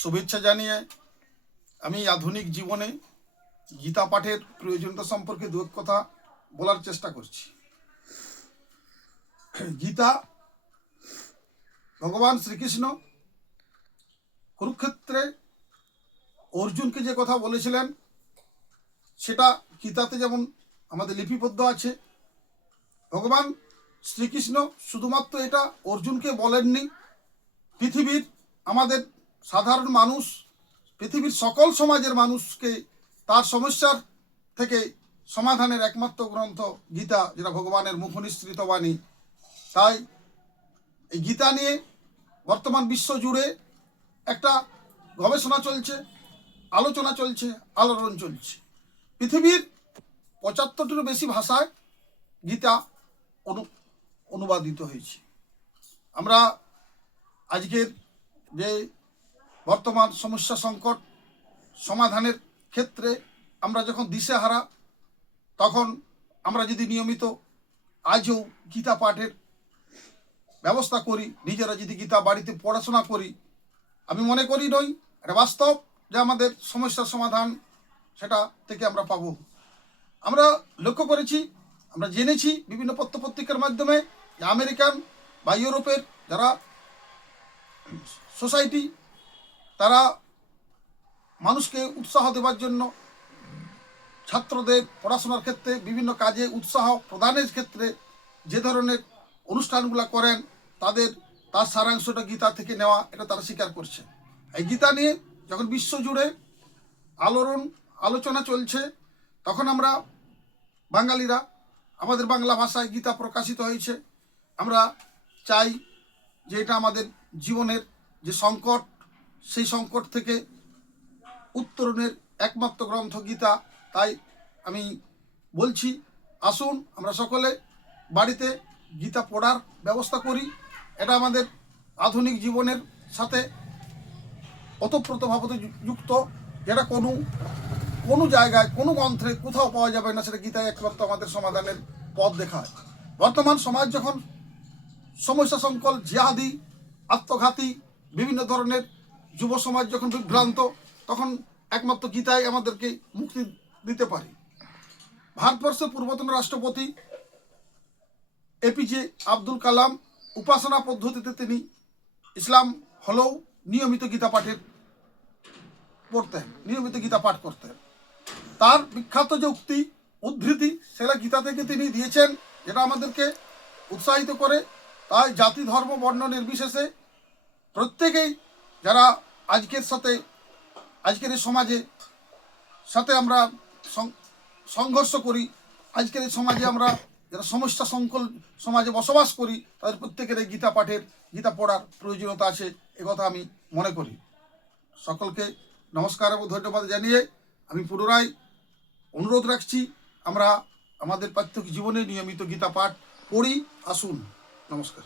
শুভেচ্ছা জানিয়ে আমি আধুনিক জীবনে গীতা পাঠের প্রয়োজনীয়তা সম্পর্কে দু কথা বলার চেষ্টা করছি। গীতা ভগবান শ্রীকৃষ্ণ কুরুক্ষেত্রে অর্জুনকে যে কথা বলেছিলেন, সেটা গীতাতে যেমন আমাদের লিপিবদ্ধ আছে, ভগবান শ্রীকৃষ্ণ শুধুমাত্র এটা অর্জুনকে বলেননি, পৃথিবীর আমাদের সাধারণ মানুষ, পৃথিবীর সকল সমাজের মানুষকে তার সমস্যার থেকে সমাধানের একমাত্র গ্রন্থ গীতা, যেটা ভগবানের মুখ নিঃসৃত বাণী। তাই এই গীতা নিয়ে বর্তমান বিশ্ব জুড়ে একটা গবেষণা চলছে, আলোচনা চলছে, আলোড়ন চলছে। পৃথিবীর পঁচাত্তরটিরও বেশি ভাষায় গীতা অনু, অনুবাদিত হয়েছে। আমরা আজকের যে বর্তমান সমস্যা সংকট সমাধানের ক্ষেত্রে আমরা যখন দিশেহারা, তখন আমরা যদি নিয়মিত আজও গীতা পাঠের ব্যবস্থা করি, নিজেরা যদি গীতা বাড়িতে পড়াশোনা করি, আমি মনে করি নই এটা বাস্তব যে আমাদের সমস্যার সমাধান সেটা থেকে আমরা পাবো। আমরা লক্ষ্য করেছি, আমরা জেনেছি বিভিন্ন পত্রপত্রিকার মাধ্যমে যে আমেরিকান বা ইউরোপের যারা সোসাইটি তারা মানুষকে উৎসাহ দেওয়ার জন্য ছাত্রদের পড়াশোনার ক্ষেত্রে বিভিন্ন কাজে উৎসাহ প্রদানের ক্ষেত্রে যে ধরনের অনুষ্ঠানগুলো করেন, তাদের, তার সারাংশটা গীতা থেকে নেওয়া, এটা তারা স্বীকার করছে। এই গীতা নিয়ে যখন বিশ্বজুড়ে আলোড়ন, আলোচনা চলছে, তখন আমরা বাঙালিরা, আমাদের বাংলা ভাষায় গীতা প্রকাশিত হয়েছে। আমরা চাই যে এটা আমাদের জীবনের যে সংকট সেই সংকট থেকে উত্তরণের একমাত্র গ্রন্থ গীতা। তাই আমি বলছি, আসুন আমরা সকলে বাড়িতে গীতা পড়ার ব্যবস্থা করি। এটা আমাদের আধুনিক জীবনের সাথে ওতপ্রোতভাবে যুক্ত। যেটা কোনো কোনো জায়গায়, কোনো গ্রন্থে কোথাও পাওয়া যাবে না, সেটা গীতায় একমাত্র আমাদের সমাধানের পথ দেখায় বর্তমান সমাজ যখন সমস্যা সংকল জিহাদি, আত্মঘাতী, বিভিন্ন ধরনের যুব সমাজ যখন বিভ্রান্ত, তখন একমাত্র গীতাই আমাদেরকে মুক্তি দিতে পারে। ভারতবর্ষের পূর্বতন রাষ্ট্রপতি এপিজে আব্দুল কালাম উপাসনা পদ্ধতিতে তিনি ইসলাম হলেও নিয়মিত গীতা পাঠের পড়তেন, নিয়মিত গীতা পাঠ করতেন। তার বিখ্যাত যে উক্তি, উদ্ধৃতি, সেটা গীতা থেকে তিনি দিয়েছেন, যেটা আমাদেরকে উৎসাহিত করে। তাই জাতি, ধর্ম, বর্ণ নির্বিশেষে প্রত্যেকেই যারা আজকের সাথে, আজকের এই সমাজে সাথে আমরা সংঘর্ষ করি, আজকের এই সমাজে আমরা যারা সমস্যা সংকল, সমাজে বসবাস করি, তাদের প্রত্যেকের এই গীতা পাঠের, গীতা পড়ার প্রয়োজনীয়তা আছে, এ কথা আমি মনে করি। সকলকে নমস্কার এবং ধন্যবাদ জানিয়ে আমি পুনরায় অনুরোধ রাখছি, আমরা আমাদের প্রত্যেক জীবনে নিয়মিত গীতা পাঠ পড়ি, আসুন, নমস্কার।